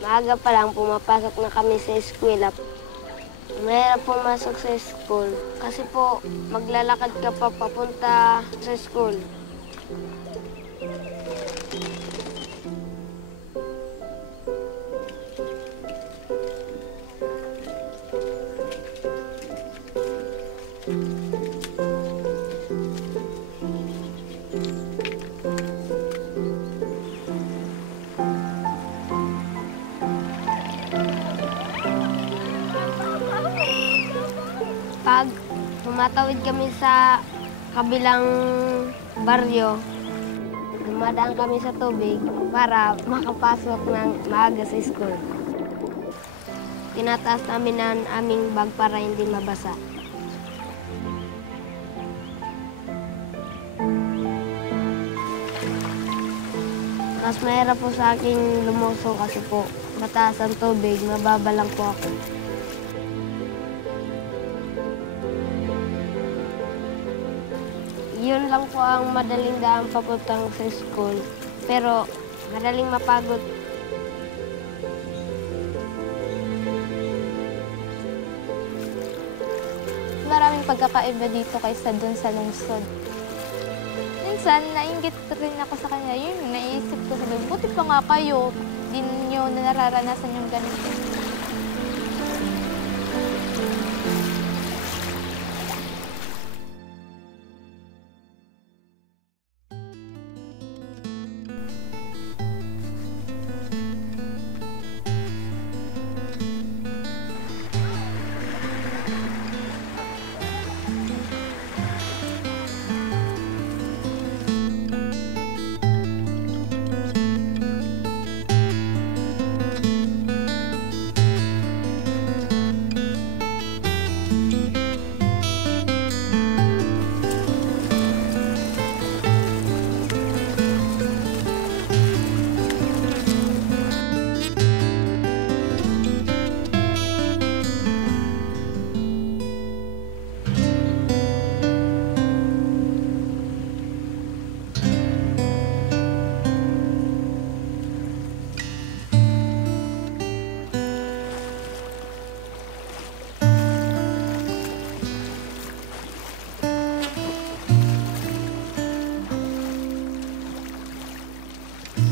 Maaga pa lang pumapasok na kami sa eskwela. Mahirap pumasok sa school kasi po maglalakad ka pa papunta sa school. Pag tumatawid kami sa kabilang baryo, dumadaan kami sa tubig para makapasok ng maaga sa school. Tinataas namin ang aming bag para hindi mabasa. Mas mahirap po sa aking lumusong kasi po mataas ang tubig, mababa lang po ako. Yun lang po ang madaling daan papuntang sa school, pero madaling mapagod. Maraming pagkakaiba dito kaysa dun sa lungsod. Minsan, nainggit rin ako sa kanya. Yun, naisip ko sabi, buti pa nga kayo, di nyo na nararanasan yung ganito.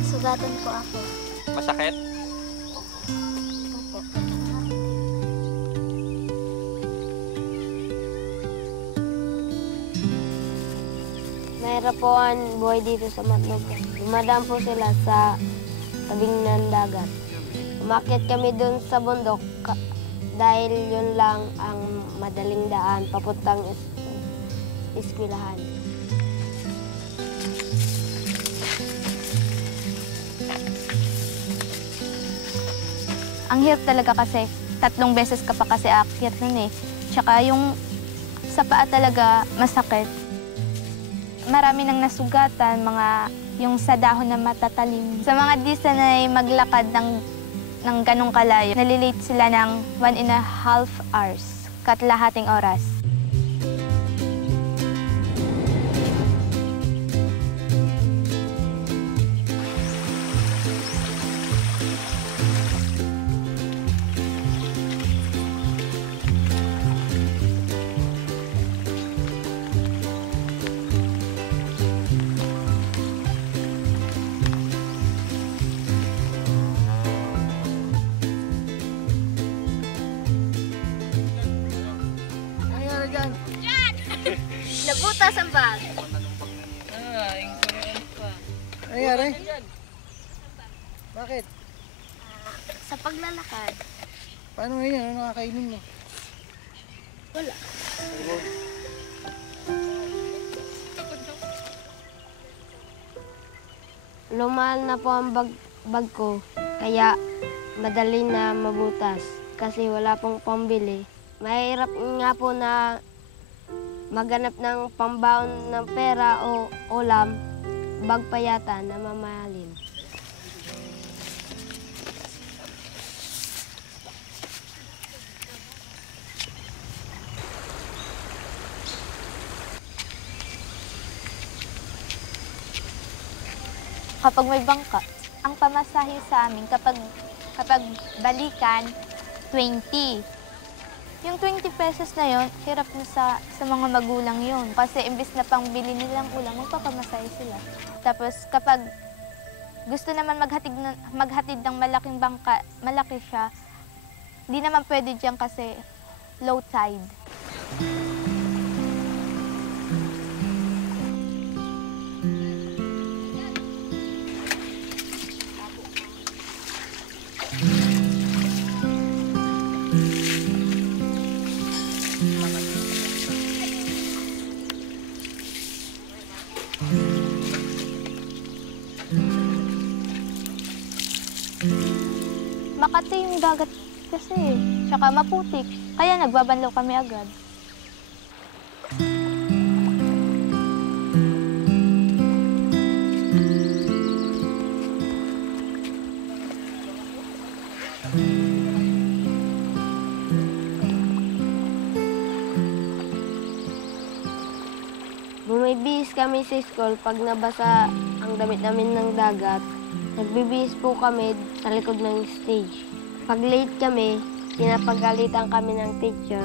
Sugatan po ako. Masakit? Opo. Mahirap po ang buhay dito sa Matlog. Dumadaan po sila sa tabing ng dagat. Umakyat kami doon sa bundok dahil yun lang ang madaling daan papuntang eskwelahan. Ang hirap talaga kasi 3 beses ka pa kasi aakyat nun eh. Tsaka yung sa paa talaga masakit. Marami nang nasugatan, yung sa dahon na matatalim. Sa mga di sanay maglakad ng ganong kalayo, nalilate sila ng 1.5 hours, kalahating oras. Nabutas ang bag. Nangyari? Bakit? Sa paglalakad. Paano ngayon? Ano nakakainin mo? Wala. Lumal na po ang bag ko, kaya madali na mabutas kasi wala pong pambili. Mahirap nga po na maghanap ng pambaon ng pera o ulam, bag pa yata na mamahalin. Kapag may bangka, ang pamasahe sa amin kapag Kapag balikan, 20. Yung 20 pesos na yon, hirap na sa mga magulang yon. Kasi imbis na pangbili nilang ulam, magpapamasay sila. Tapos kapag gusto naman maghatid ng malaking bangka, malaki siya, di naman pwede dyan kasi low tide. Makati yung dagat kasi, tsaka maputik. Kaya nagbabanlaw kami agad. Bumibihis kami sa school pag nabasa ang damit namin ng dagat. Nagbibihis po kami sa likod ng stage. Pag late kami, pinapagalitan kami ng teacher.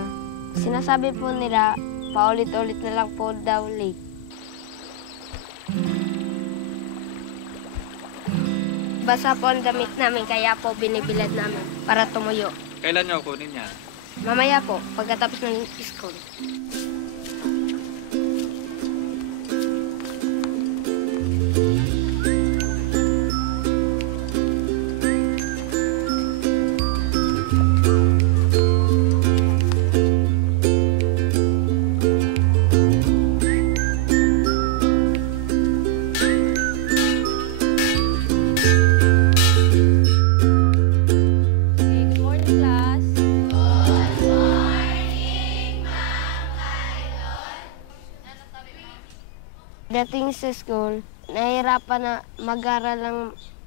Sinasabi po nila, paulit-ulit na lang po daw late. Basa po ang damit namin, kaya po binibilad namin para tumuyo. Kailan nyo kunin niya? Mamaya po, pagkatapos ng school. Dating sa school, nahihirapan na mag-aral ng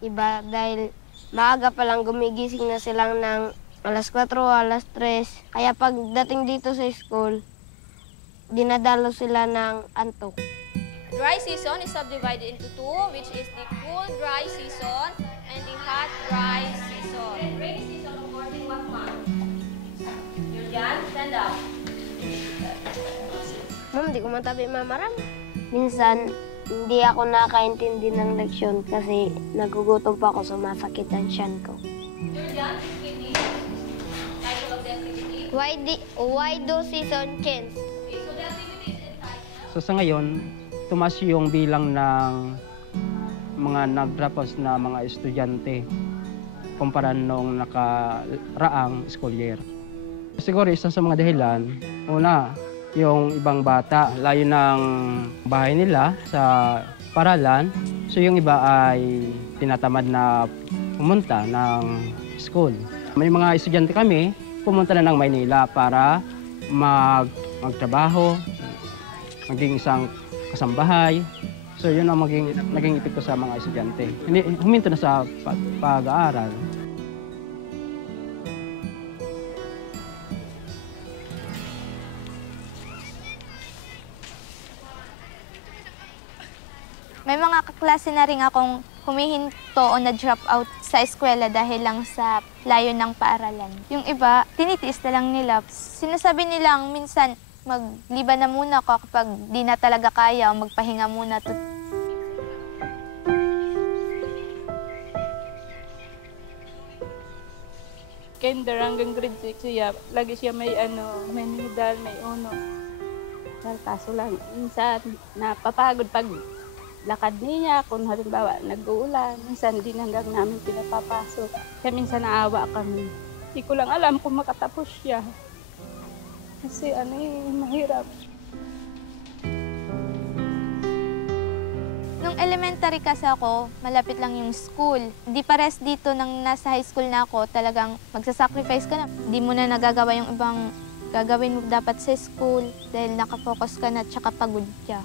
iba dahil maaga pa lang gumigising na silang ng alas 4, alas 3. Kaya pagdating dito sa school, dinadalo sila ng antok. Dry season is subdivided into two, which is the cool dry season and the hot dry season. Rainy season according what month? Julian, stand up. Ma'am, di ko matabi mamaram. Minsan, hindi ako nakaintindi ng leksyon kasi nagugutom pa ako, sumasakit ang tiyan ko. Julian, activity. Title of the activity. Why do season change? Okay, so the activity is entitled. So sa ngayon, tumaas yung bilang ng mga nag-drop out na mga estudyante kumpara nung nakaraang school year. Siguro isa sa mga dahilan, una, yung ibang bata, layo ng bahay nila sa paralan. So yung iba ay tinatamad na pumunta ng school. May mga estudyante kami, pumunta na ng Maynila para magtrabaho, maging isang kasambahay. So yun ang naging epekto sa mga estudyante. Huminto na sa pag-aaral. May mga kaklase na rin akong humihinto o na-drop out sa eskwela dahil lang sa layo ng paaralan. Yung iba, tinitiis na lang nila. Sinasabi nilang minsan, magliba na muna ako kapag di na talaga kaya o magpahinga muna. Kinder hanggang grade 6 siya, lagi siya may medal, may uno. Kaso lang, minsan napapagod pag lakad niya, kung halimbawa nag-uulan, minsan din hanggang namin pinapapasok. Kaya minsan naawa kami. Hindi ko lang alam kung makatapos siya. Kasi mahirap. Nung elementary kasi ako, malapit lang yung school. Di pares dito nang nasa high school na ako, talagang magsasacrifice ka na. Di mo na nagagawa yung ibang gagawin mo dapat sa school dahil nakafocus ka na at saka pagod ka.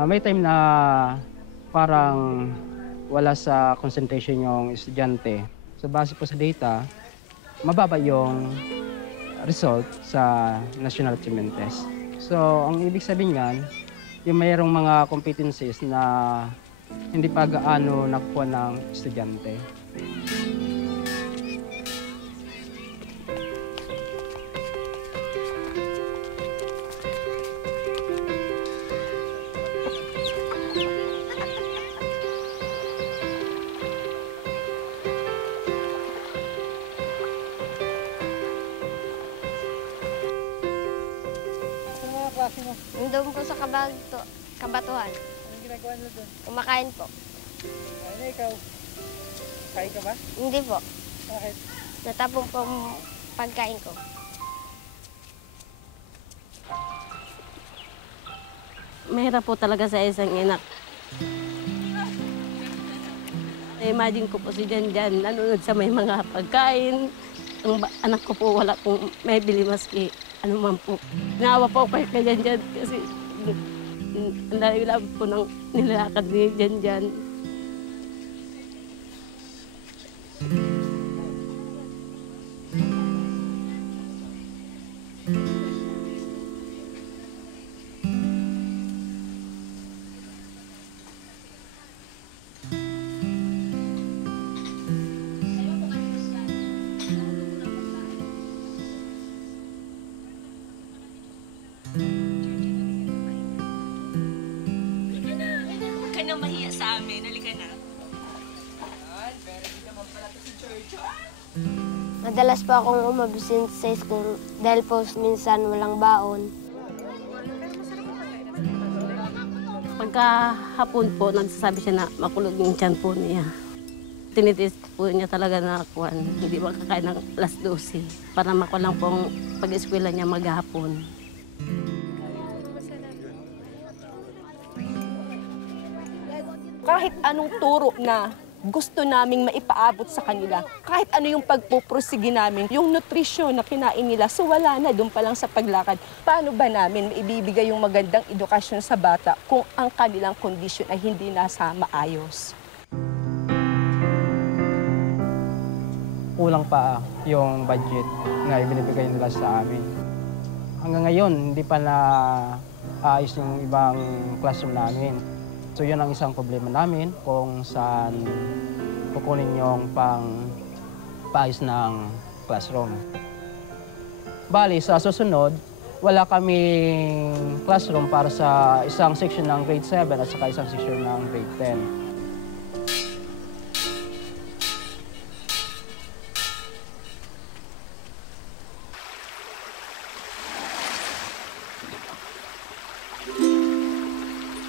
May time na parang wala sa concentration yung estudyante. So base po sa data, mababa yung result sa National Achievement Test. So ang ibig sabihin niyan, yung mayroong mga competencies na hindi pa gaano nakuha ng estudyante. Ano mga klase mo? Nandun po sa kabatuhan. Anong ginagawa nila doon? Kumakain po. Ay na ikaw. Kain ka ba? Hindi po. Bakit? Natapong po ang pagkain ko. Mahirap po talaga sa isang inak. Imagine ko po si Janjan nanonood sa may mga pagkain. Ang anak ko po wala pong may bili maski ano man po. Naawa po kay Janjan kasi ang layo po ng nilalakad ni Janjan. Huwag ka na mahiya sa amin. Halika na. Madalas po akong umabisin sa school dahil po minsan walang baon. Pagka hapon po, nagsasabi siya na makulog yung tiyan po niya. Tinitis po niya talaga na kuwan, hindi makakain ng alas 12 para makulang po ang pag-eskwela niya maghapon. Kahit anong turo na gusto naming maipaabot sa kanila, kahit ano yung pagpupursige namin, yung nutrisyon na kinain nila, so wala na doon pa lang sa paglakad. Paano ba namin maibibigay yung magandang edukasyon sa bata kung ang kanilang kondisyon ay hindi nasa maayos? Kulang pa yung budget na ibinibigay nila sa amin. Hanggang ngayon, hindi pa na ayos yung ibang classroom namin. So yun ang isang problema namin kung saan kukunin yung paayos ng classroom. Bali, sa susunod, wala kaming classroom para sa isang section ng grade 7 at saka isang section ng grade 10.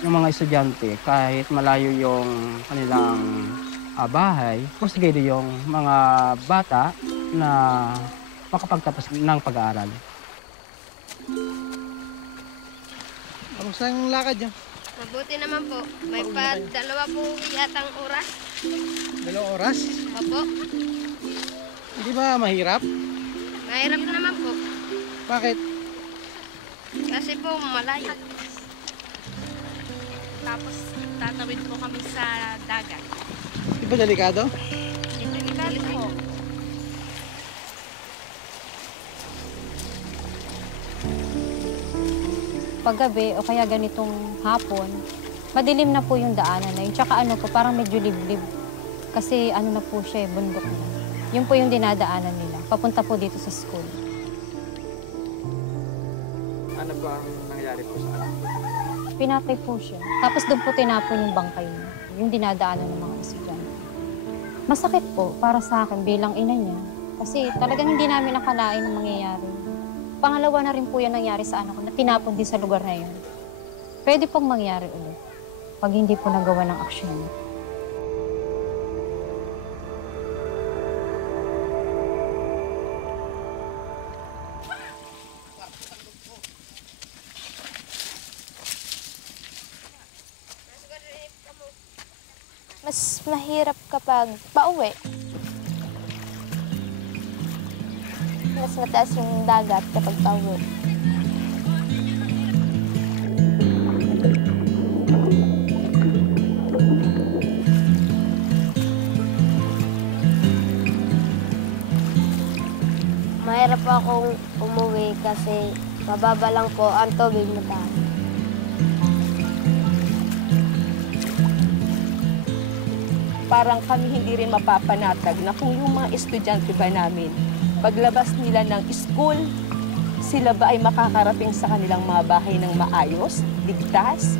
Yung mga estudyante, kahit malayo yung kanilang bahay, porsigido yung mga bata na makapagtapos ng pag-aaral. Kamusta ang lakad niyo? Mabuti naman po. May pa dalawa po yatang oras. 2 oras? Opo. Hindi ba mahirap? Mahirap naman po. Bakit? Kasi po malayo. Tapos tatawid po kami sa dagat. Di ba delikado? Delikado po. Paggabi o kaya ganitong hapon, madilim na po yung daanan na yun. Tsaka ano po, parang medyo liblib. Kasi ano na po siya, bundok na. Yun po yung dinadaanan nila. Papunta po dito sa school. Ano ba ang nangyari po sa anak? Pinatay po siya. Tapos doon po tinapon yung bangkay niya. Yung dinadaanan ng mga estudyante. Masakit po para sa akin bilang ina niya. Kasi talagang hindi namin nakalain ang mangyayari. Pangalawa na rin po yan nangyari sa anak ko na tinapon din sa lugar na yun. Pwede pong mangyari ulit pag hindi po nagawa ng aksyon. Mas mahirap kapag pauwi. Mas mataas yung dagat kapag pauwi. Mahirap po akong umuwi kasi mababa lang po ang tubig mataas. parang kami hindi rin mapapanatag na kung yung mga estudyante ba namin, paglabas nila ng school, sila ba ay makakarating sa kanilang mga bahay ng maayos, ligtas?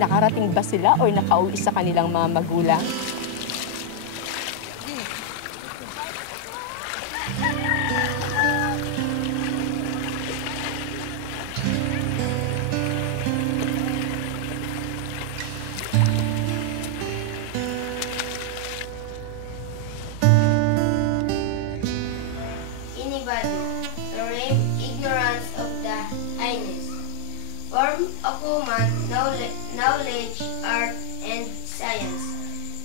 Nakarating ba sila o nakauwi sa kanilang mga magulang? Anybody, the rame ignorance of the highness, form of woman, knowledge, art, and science.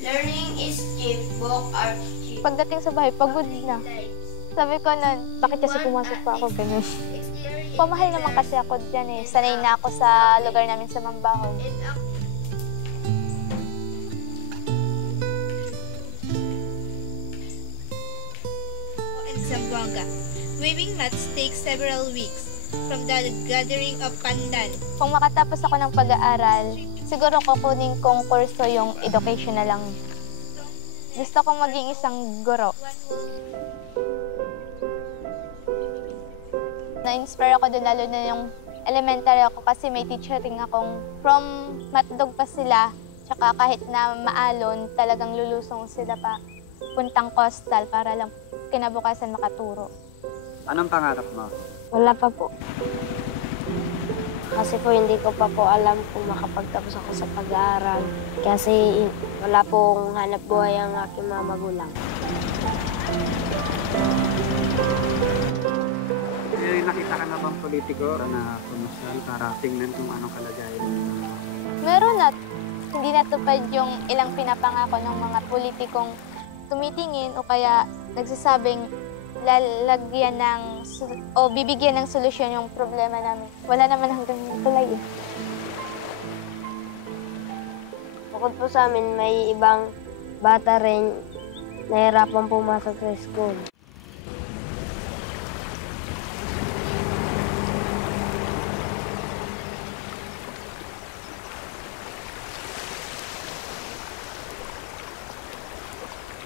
Learning is cheap, book art cheap. Pagdating sa bahay, pagod na. Sabi ko nun, bakit kasi pumasok pa ako ganun? Pamahal naman kasi ako dyan eh. Sanay na ako sa lugar namin sa Mambaho. And Zamboanga. Weaving mats takes several weeks from the gathering of pandan. Kung makatapos ako ng pag-aaral, siguro kukunin kong kurso yung educational lang. Gusto kong maging isang guro. Na-inspire ako doon lalo na yung elementary ako kasi may teachering akong from matdog pa sila, tsaka kahit na maalon, talagang lulusong sila pa puntang coastal para lang kinabukasan makaturo. Anong pangarap mo? Wala pa po. Kasi po hindi ko pa po alam kung makapagtapos ako sa pag-aaral. Kasi wala pong hanap buhay ang aking mga magulang. Nakita ka na bang politiko na kumusal para tingnan kung anong kalagayan? Meron at hindi natupad yung ilang pinapangako ng mga politikong tumitingin o kaya nagsasabing lalagyan ng o bibigyan ng solusyon yung problema namin. Wala naman hanggang tulay eh. Bukod po sa amin, may ibang bata rin nahirapan pumasok sa school.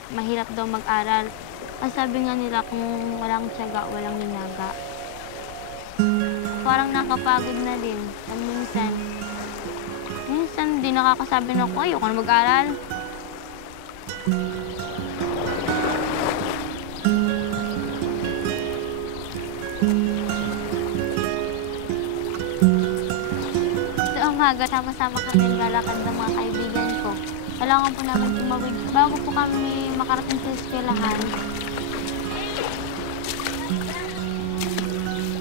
Mahirap daw mag-aral. Ang sabi nga nila kung walang tiyaga, walang ninaga. Parang nakapagod na din. Minsan di nakakasabi na ako, ayoko na mag-aral. Sa umaga, sama-sama kami lalakad ng mga kaibigan ko. Kailangan po namin tumawid bago po kami makarating sa eskwelahan.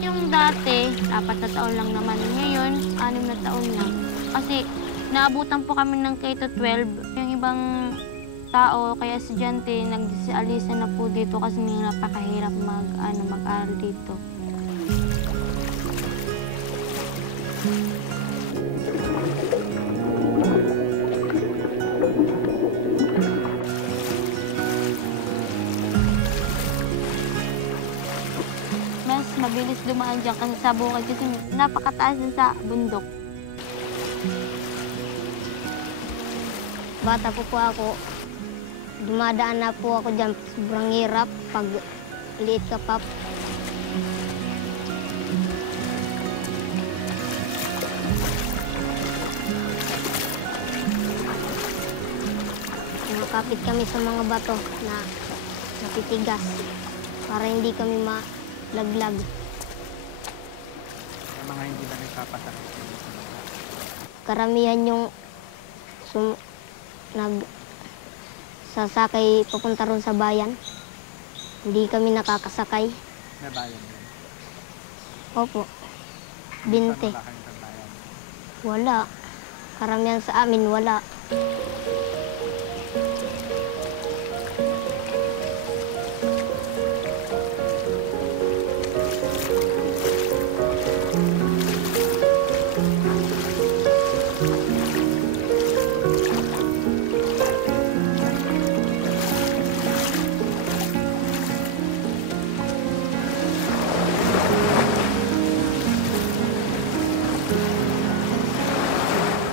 Yung dati, 4 na taon lang naman. Ngayon, 6 na taon na. Kasi naabutan po kami ng K-12. Yung ibang tao, kaya estudyante, nag-alisan na po dito kasi napakahirap mag-aral dito. Mabilis dumaan dyan kasi sa bukid kasi napakataas din sa bundok. Bata po ako, dumadaan na po ako dyan. Sobrang hirap pag liit ka pa. Nakakapit kami sa mga bato na natitigas para hindi kami malaglag. Mga hindi ba nagpapasakit? Karamihan yung sasakay papunta ron sa bayan. Hindi kami nakakasakay. Na bayan? Opo. 20. Wala. Karamihan sa amin wala.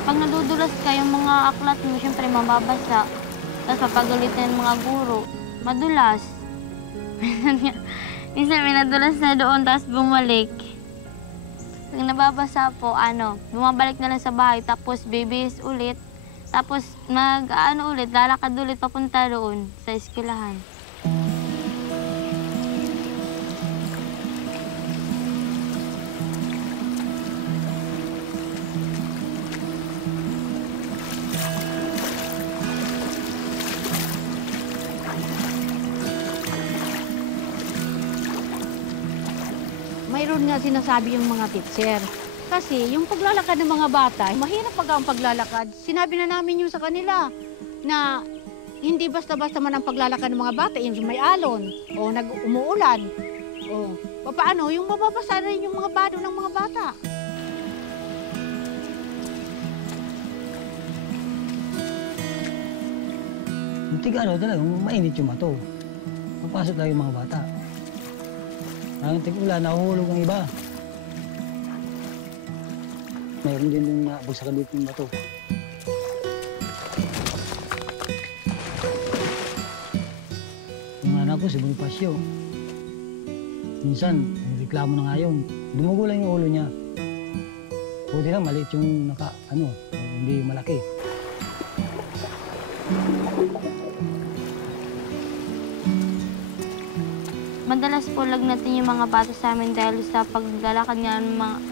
Pag Pag nadudulas ka, yung mga aklat mo, syempre mababasa. Tapos papagalitan ng mga guro. Madulas. Minsan may nadulas na doon, tapos bumalik. Pag nababasa po, bumabalik na lang sa bahay, tapos bibihis ulit. Tapos ulit, lalakad ulit papunta doon sa eskwelahan. Mayroon nga sinasabi yung mga teacher. Kasi yung paglalakad ng mga bata, mahirap pag ang paglalakad. Sinabi na namin yung sa kanila na hindi basta-basta man ang paglalakad ng mga bata, yung may alon o umuulan. O paano, yung mababasa rin yung mga bado ng mga bata. Muntik talaga, mainit yung mato. Papasok tayo yung mga bata. Ang tig-ulan, nahuhulog ang iba. Mayroon din yung nabagsakan dito yung bato. Yung anak ko, si Bonifacio. Minsan, reklamo na nga yun. Dumugo lang yung ulo niya. Buti lang, maliit yung hindi malaki. Madalas po lagnatin yung mga bata sa amin dahil sa paglalakad nga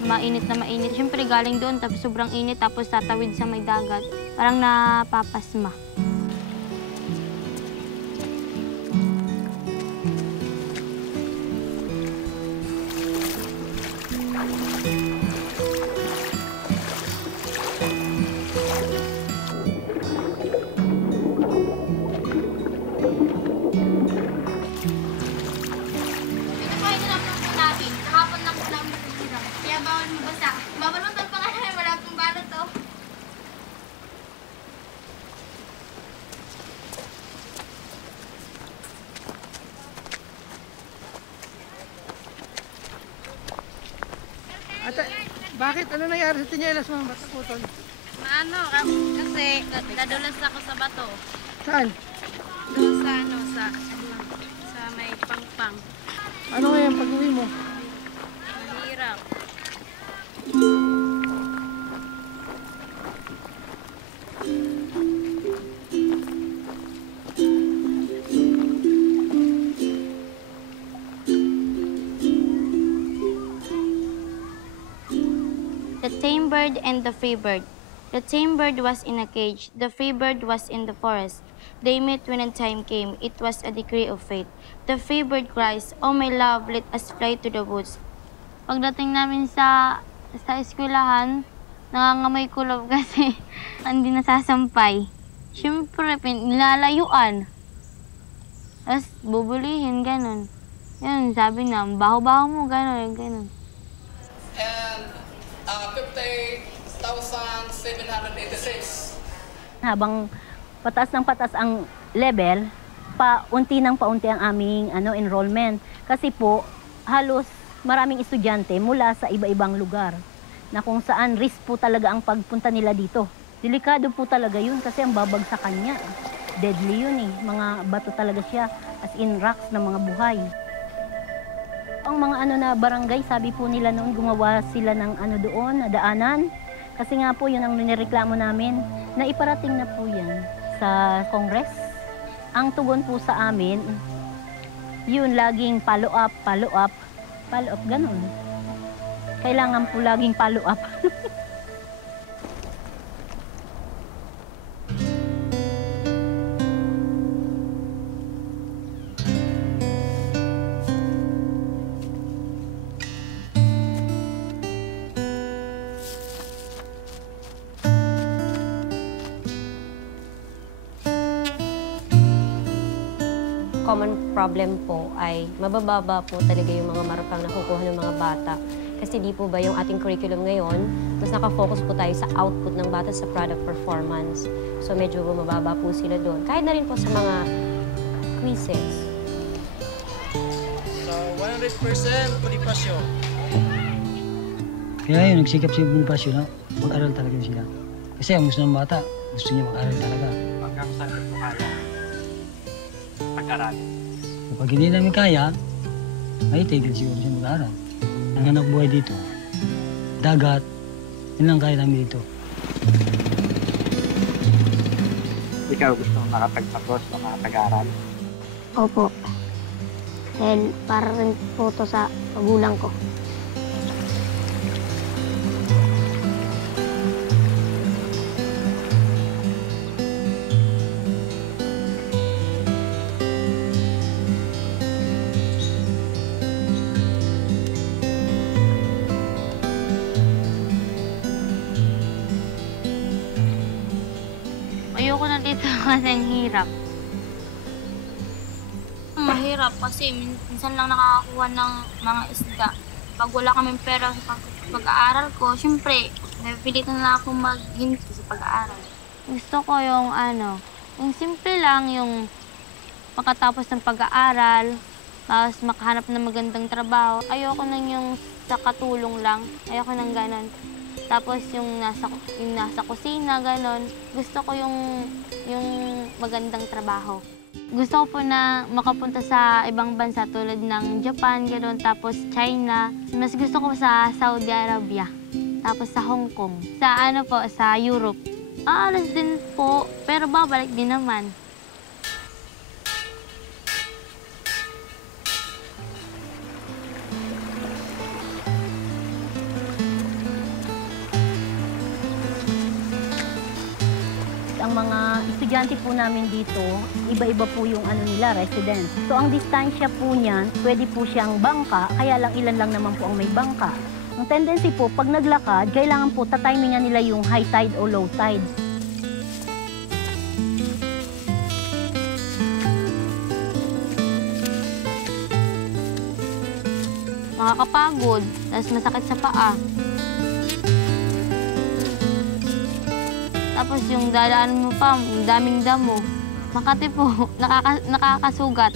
mainit na mainit. Siyempre galing doon tapos sobrang init tapos tatawid sa may dagat. Parang napapasma. Ate, bakit? Ano nangyari sa tinyelas mo? Ba't naputol? Kasi nadulas ako sa bato. Saan? Doon sa may pangpang. Ano ngayon pag-uwi mo? Mahirap. The tame bird and the free bird. The tame bird was in a cage. The free bird was in the forest. They met when a time came. It was a decree of fate. The free bird cries, "Oh my love, let us fly to the woods." Pagdating namin sa eskwelahan, nangangamay kulob kasi hindi nasasampay. Siyempre, nilalayuan. Tapos bubulihin, ganun. Yun, sabi na, baho-baho mo, ganun, ganun. And 50,786. Habang pataas ng pataas ang level, paunti ng paunti ang aming enrollment. Kasi po, halos maraming estudyante mula sa iba-ibang lugar na kung saan risk po talaga ang pagpunta nila dito. Delikado po talaga yun kasi ang babagsakan niya. Deadly yun eh. Mga bato talaga siya, as in rocks na mga buhay. Ang mga na barangay, sabi po nila noon, gumawa sila ng doon, na daanan. Kasi nga po, yun ang nireklamo namin, na iparating na po yan sa Congress. Ang tugon po sa amin, yun laging follow up, ganun. Kailangan po laging follow up. Common problem po ay mabababa po talaga yung mga markang nakukuha ng mga bata. Kasi di po ba yung ating curriculum ngayon, mas nakafocus po tayo sa output ng bata sa product performance. So medyo bumababa po sila doon. Kahit na rin po sa mga quizzes. So 100% Bonifacio. Kaya yun, nagsikap si Bonifacio na mag-aral talaga sila. Kasi ang gusto ng bata, gusto niya mag-aral talaga. Hanggang saan ko kaya pag-aral? Kapag hindi namin kaya, ay tigil siguro siya mag-aral. Ang hanap buhay dito, dagat, yun lang kaya namin dito. Ikaw gusto mong makapagtapos o makapag-aral? Opo. Dahil para rin po to sa magulang ko. Ayoko na dito kasi ang hirap. Mahirap kasi minsan lang nakakakuha ng mga isda. Pag wala kaming pera sa pag-aaral ko, syempre, napipilitan na ako maghinto sa pag-aaral. Gusto ko yung yung simple lang, yung makatapos ng pag-aaral, tapos makahanap ng magandang trabaho. Ayoko nang yung sa katulong lang. Ayoko nang ganon. Tapos yung nasa kusina, ganon. Gusto ko yung magandang trabaho. Gusto ko po na makapunta sa ibang bansa tulad ng Japan, ganon. Tapos China. Mas gusto ko sa Saudi Arabia. Tapos sa Hong Kong. Sa Europe. Aalas din po, pero babalik din naman. Ang mga estudyante po namin dito, iba-iba po yung residence. So ang distansya po niyan, pwede po siyang bangka, kaya lang ilan lang naman po ang may bangka. Ang tendency po, pag naglakad, kailangan po tatimingan nila yung high tide o low tide. Makakapagod, tapos masakit sa paa. Tapos yung dadaan mo pa, yung daming damo. Makati po, nakakasugat.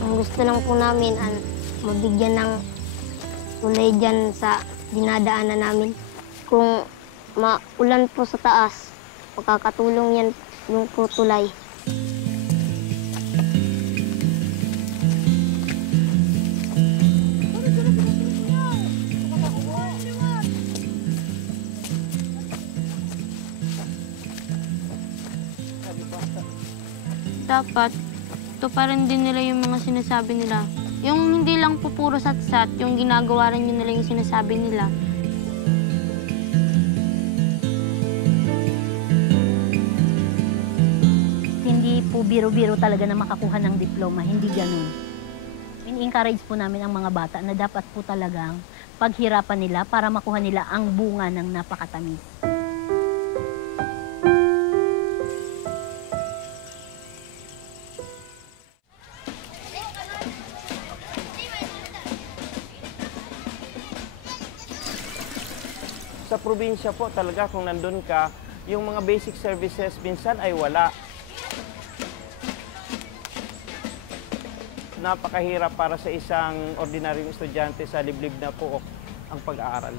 Ang gusto lang po namin, mabigyan ng kulay dyan sa dinadaanan namin. Kung maulan po sa taas, makakatulong yan yung po tulay. Dapat, tuparin din nila yung mga sinasabi nila. Yung hindi lang po puro sat-sat, yung ginagawa rin nila yung sinasabi nila. Hindi po biro-biro talaga na makakuha ng diploma, hindi ganun. In-encourage po namin ang mga bata na dapat po talagang paghirapan nila para makuha nila ang bunga ng napakatamis. Sa probinsya po talaga kung nandun ka, yung mga basic services minsan ay wala. Napakahirap para sa isang ordinaryong estudyante sa liblib na po ang pag-aaral.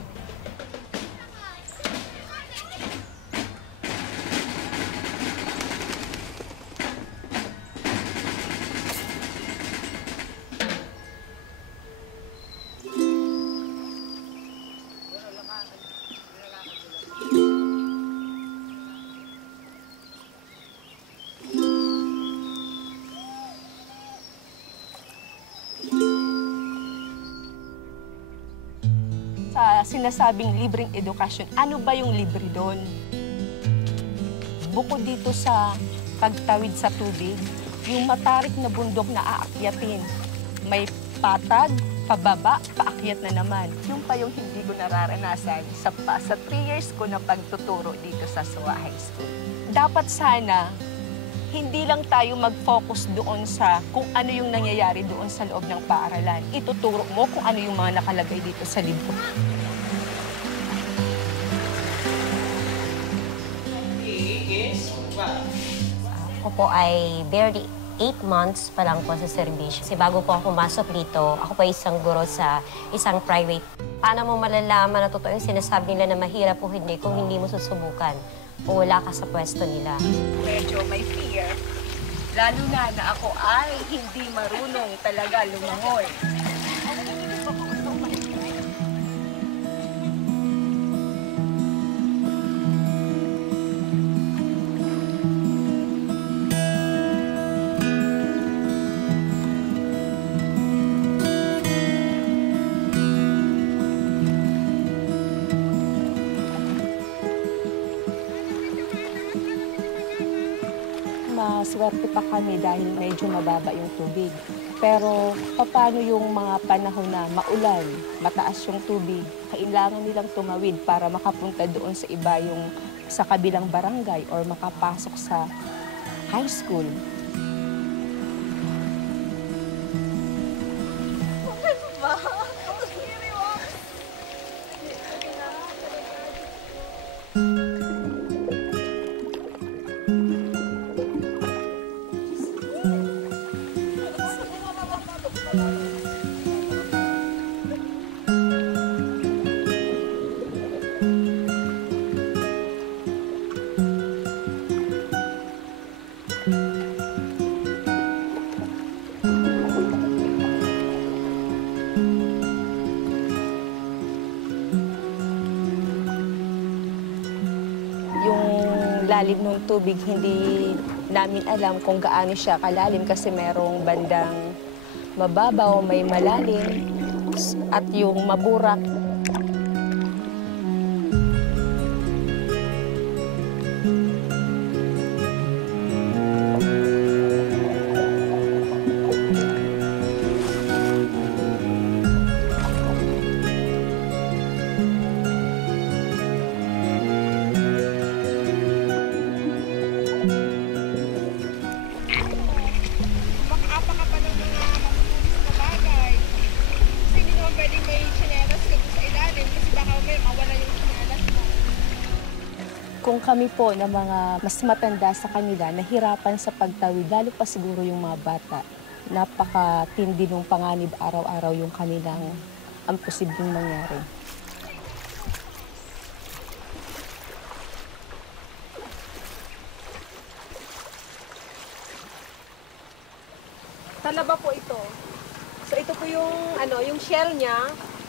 Sa sinasabing libreng edukasyon, ano ba yung libre doon? Bukod dito sa pagtawid sa tubig, yung matarik na bundok na aakyatin. May patag, pababa, paakyat na naman. Yung pa yung hindi ko nararanasan sa 3 years ko na pagtuturo dito sa SOA High School. Dapat sana, hindi lang tayo mag-focus doon sa kung ano yung nangyayari doon sa loob ng paaralan. Ituturo mo kung ano yung mga nakalagay dito sa libro. ko po ay barely 8 months pa lang po sa serbisyo. Kasi bago po ako pumasok dito, ako po isang guro sa isang private. Paano mo malalaman na totoo yung sinasabi nila na mahirap o hindi kung hindi mo susubukan o wala ka sa pwesto nila? Medyo may fear. Lalo na ako ay hindi marunong talaga lumangoy. Maswerte pa kami dahil medyo mababa yung tubig. Pero paano yung mga panahon na maulan, mataas yung tubig, kailangan nilang tumawid para makapunta doon sa iba yung sa kabilang barangay or makapasok sa high school. Lalim ng tubig, hindi namin alam kung gaano siya kalalim kasi merong bandang mababaw, may malalim, at yung maburak. Kung kami po na mga mas matanda sa kanila, nahirapan sa pagtawid, lalo pa siguro yung mga bata. Napakatindi ng panganib araw-araw yung kanilang ang posibleng mangyari. Talaba po ito. So ito po yung shell niya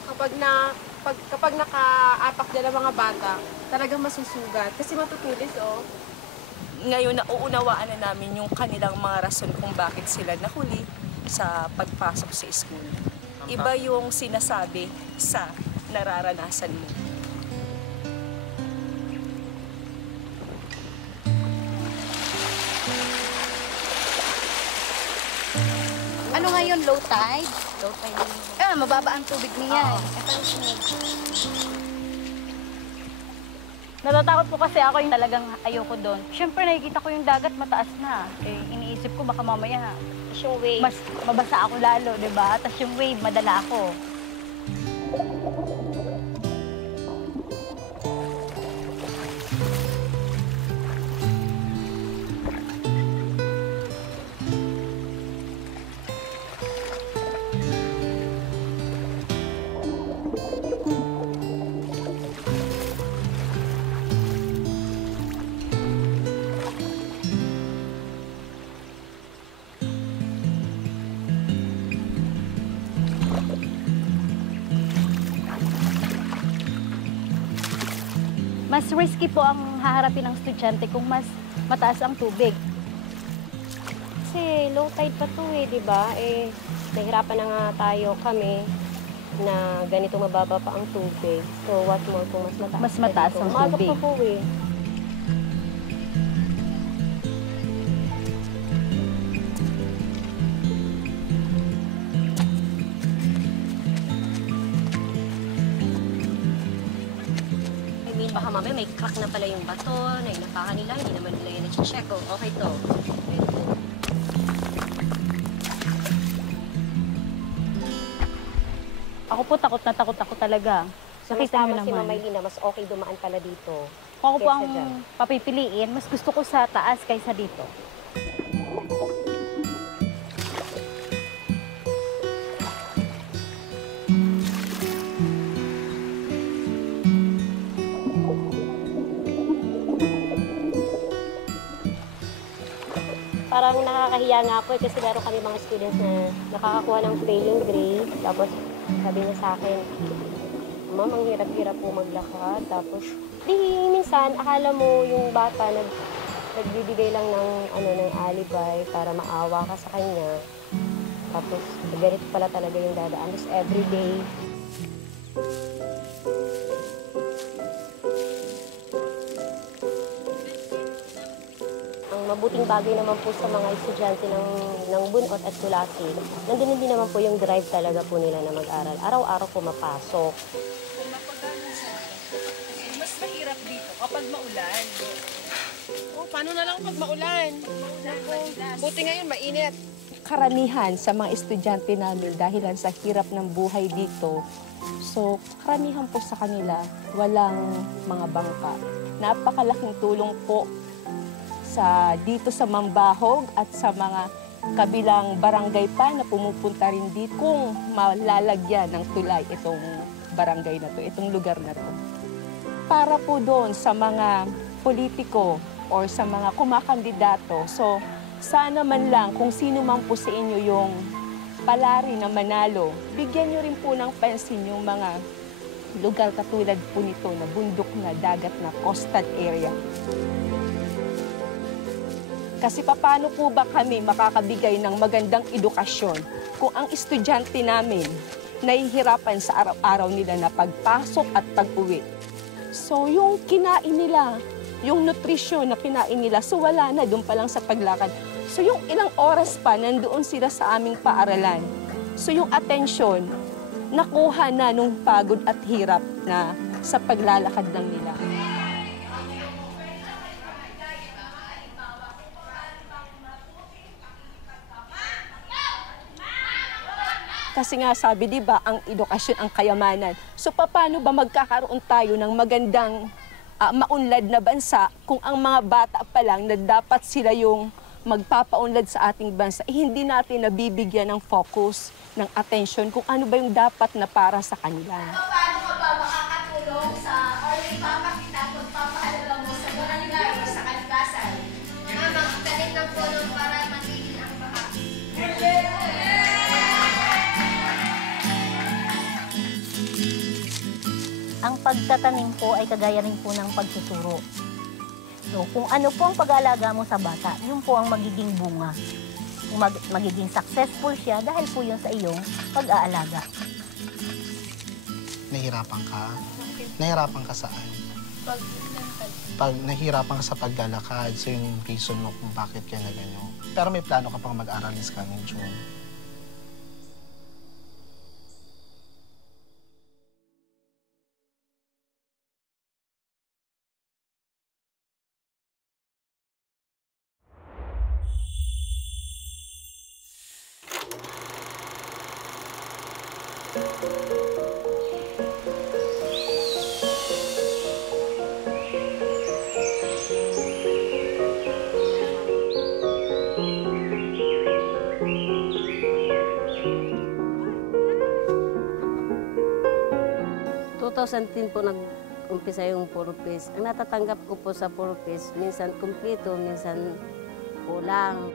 kapag nakaapak dyan ang mga bata, talagang masusugat kasi matutulis Ngayon nauunawaan na namin yung kanilang mga rason kung bakit sila nahuli sa pagpasok sa school. Iba yung sinasabi sa nararanasan mo. Ano ngayon, low tide? Low tide. Mababa ang tubig niya. Natatakot po kasi ako yung talagang ayoko doon. Siyempre nakikita ko yung dagat mataas na. Iniisip ko baka mamaya yung wave, mas mabasa ako lalo, di ba? Tapos yung wave, madala ako. Mas risky po ang haharapin ng estudyante kung mas mataas ang tubig. Kasi low tide pa to di ba? Nahirapan na nga kami na ganito mababa pa ang tubig. So what more kung mas mataas? Mas mataas ang tubig. Malak pa po baka mamaya may crack na pala yung bato, na inapakan nila, hindi naman nila yun na-check. Okay to. Ako po takot ako talaga. So, Nakita niyo si naman. Mamaylina, mas okay dumaan pala dito. Kung ako po ang papipiliin, mas gusto ko sa taas kaysa dito. parang nakakahiya nga po kasi meron kami mga students na nakakakuha ng failing grade. Tapos sabi niya sa akin, Ma'am, ang hirap-hirap po maglakad. Tapos minsan akala mo yung bata nagbibigay lang ng alibay para maawa ka sa kanya. Tapos ganito pala talaga yung dadaan. Tapos everyday. Ang mabuting bagay naman po sa mga estudyante ng Bunot at Tulasin, nandun din naman po yung drive talaga po nila na mag-aral. Araw-araw po mapasok. Mas mahirap dito kapag maulan. Oh, paano na lang pag maulan? Buti ngayon mainit. Karamihan sa mga estudyante namin dahilan sa hirap ng buhay dito, so karamihan po sa kanila walang mga bangka. Napakalaking tulong po dito sa Mambahog at sa mga kabilang barangay pa na pumupunta rin dito kung malalagyan ng tulay itong barangay na to, itong lugar na to. Para po doon sa mga politiko or sa mga kumakandidato, so sana man lang kung sino man po sa inyo yung palari na manalo, bigyan nyo rin po ng pansin yung mga lugar katulad po nito na bundok na, dagat na, coastal area. Kasi paano po ba kami makakabigay ng magandang edukasyon kung ang estudyante namin nahihirapan sa araw-araw nila na pagpasok at pag-uwi? So yung kinain nila, yung nutrisyon na kinain nila, so wala na doon pa lang sa paglakad. So yung ilang oras pa, nandoon sila sa aming paaralan. So yung atensyon, nakuha na nung pagod at hirap na sa paglalakad lang nila. Kasi nga sabi, di ba, ang edukasyon ang kayamanan. So paano ba magkakaroon tayo ng magandang maunlad na bansa kung ang mga bata pa lang na dapat sila yung magpapaunlad sa ating bansa, hindi natin nabibigyan ng focus, ng attention kung ano ba yung dapat na para sa kanila. Paano ka ba makakatulong sa or ipapakita at magpapahalaga mo sa barangay o sa kalikasan? Magtanim ng puno para magiging ang baha. Ang pagtatanim po ay kagaya rin po ng pagtuturo. So, kung ano po ang pag-aalaga mo sa bata, yun po ang magiging bunga. Magiging successful siya dahil po yun sa iyong pag-aalaga. Nahirapan ka? Nahirapan ka saan? Pag nahirapan ka sa paglalakad, so yung reason mo kung bakit ka na gano'n. Pero may plano ka pang mag-aral this coming June. po nag-umpisa yung purpose. Ang natatanggap ko po sa purpose, minsan kumpleto, minsan kulang.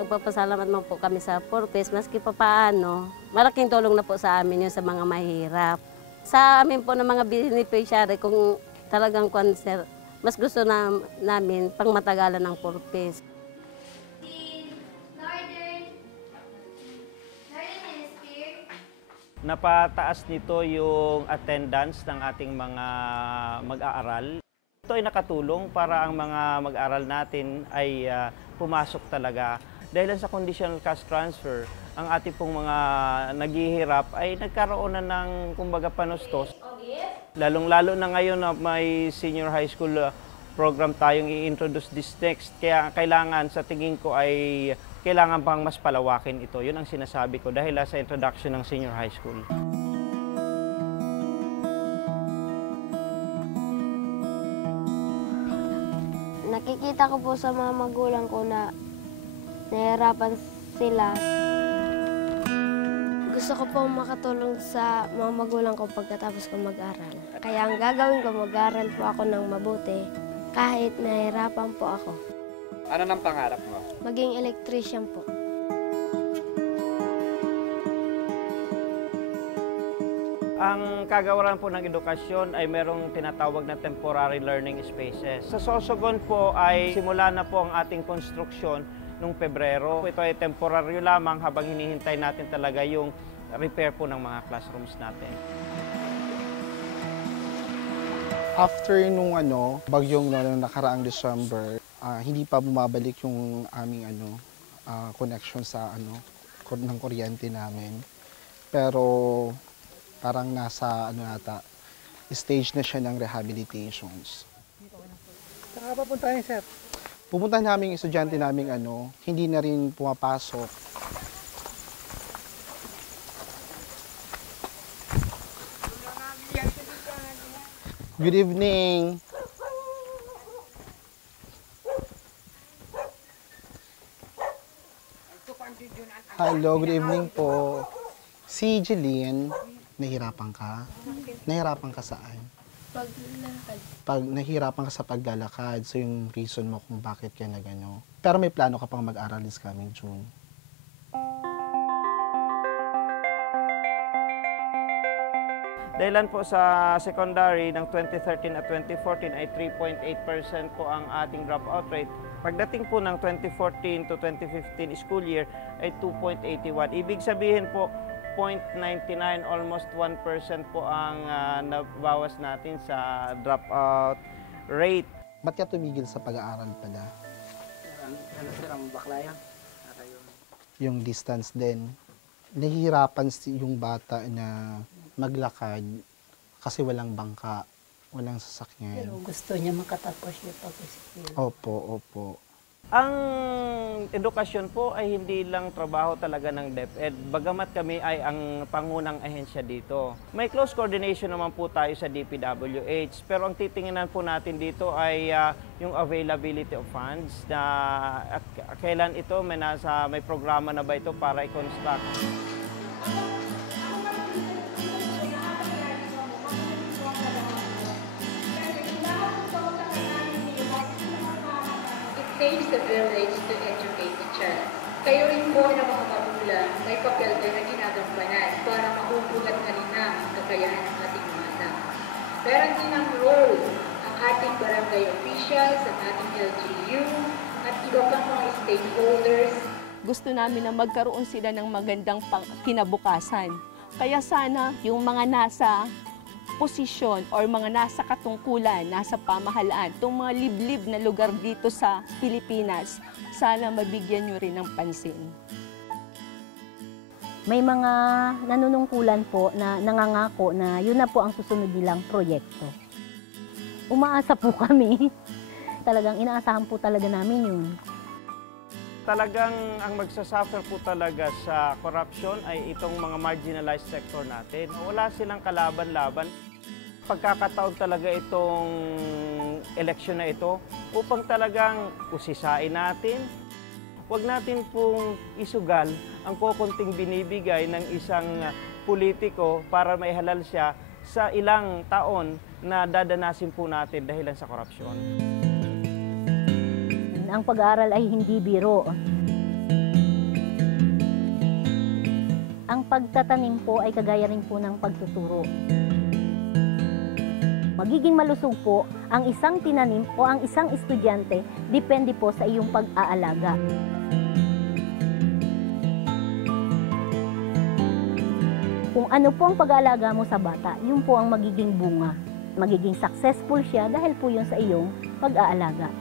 Nagpapasalamat naman po kami sa purpose, maski pa paano, malaking tulong na po sa amin yun sa mga mahirap. Sa amin po ng mga beneficiary, kung talagang concern, mas gusto namin pang matagalan ng purpose. Napataas nito yung attendance ng ating mga mag-aaral. Ito ay nakatulong para ang mga mag-aaral natin ay pumasok talaga. Dahil sa conditional cash transfer, ang ating pong mga naghihirap ay nagkaroon na ng kumbaga panustos. Lalong-lalo na ngayon na may senior high school program tayong i-introduce this next. Kaya kailangan sa tingin ko ay kailangan pang mas palawakin ito. Yun ang sinasabi ko dahil sa introduction ng senior high school. Nakikita ko po sa mga magulang ko na nahihirapan sila. Gusto ko po makatulong sa mga magulang ko pagkatapos ko mag-aral. Kaya ang gagawin ko, mag-aral po ako ng mabuti kahit nahirapan po ako. Ano nang pangarap mo? Maging electrician po. Ang kagawaran po ng edukasyon ay merong tinatawag na temporary learning spaces. Sa Sorsogon po ay simula na po ang ating konstruksyon noong Pebrero. Ito ay temporaryo lamang habang hinihintay natin talaga yung repair po ng mga classrooms natin. After nung bagyong nung nakaraang December, hindi pa bumabalik yung aming connection sa ng kuryente namin. Pero parang nasa stage na siya ng rehabilitations. Saan ka papuntahin, sir? Pupunta namin yung estudyante namin hindi na rin pumapasok. Good evening. Hello, good evening po. Si Jeline, nahihirapan ka? Nahihirapan ka saan? Paglalakad. Nahihirapan ka sa paglalakad, so yung reason mo kung bakit ka Pero may plano ka pang mag-aral this coming June. Dahilan po sa secondary ng 2013 at 2014 ay 3.8% po ang ating dropout rate. Pagdating po ng 2014 to 2015 school year ay 2.81. Ibig sabihin po, 0.99, almost 1% po ang nabawas natin sa dropout rate. Ba't ka tumigil sa pag-aaral pala? Sir, ang bakla yan. Yung distance din. Nahihirapan yung bata na maglakad kasi walang bangka, walang sasakyan. Pero gusto niya makatapos yung pag-isipin. Opo. Ang edukasyon po ay hindi lang trabaho talaga ng DepEd. Bagamat kami ay ang pangunang ahensya dito. May close coordination naman po tayo sa DPWH. Pero ang titinginan po natin dito ay yung availability of funds na kailan ito, may programa na ba ito para i-construct. It takes the village to educate the child. Kayo rin po na mga magulang, may papel din na ginagampanan para mahuhugat na rin ang kakayahan ng ating mga anak. Meron din ang role ang ating barangay officials, ang ating LGU, at iba pang mga stakeholders. Gusto namin na magkaroon sila ng magandang kinabukasan. Kaya sana yung mga nasa posisyon or mga nasa katungkulan, nasa pamahalaan, itong mga liblib na lugar dito sa Pilipinas, sana mabigyan nyo rin ng pansin. May mga nanunungkulan po na nangangako na yun na po ang susunod nilang proyekto. Umaasa po kami. Talagang inaasahan po talaga namin yun. Talagang ang magsasuffer po talaga sa corruption ay itong mga marginalized sector natin. Wala silang kalaban-laban. Pagkakataon talaga itong eleksyon na ito upang talagang usisain natin. Huwag natin pong isugal ang kukunting binibigay ng isang politiko para maihalal siya sa ilang taon na dadanasin po natin dahilan sa korupsyon. Ang pag-aaral ay hindi biro. Ang pagtatanim po ay kagaya rin po ng pagtuturo. Magiging malusog po ang isang tinanim o ang isang estudyante, depende po sa iyong pag-aalaga. Kung ano po ang pag-aalaga mo sa bata, yun po ang magiging bunga. Magiging successful siya dahil po yun sa iyong pag-aalaga.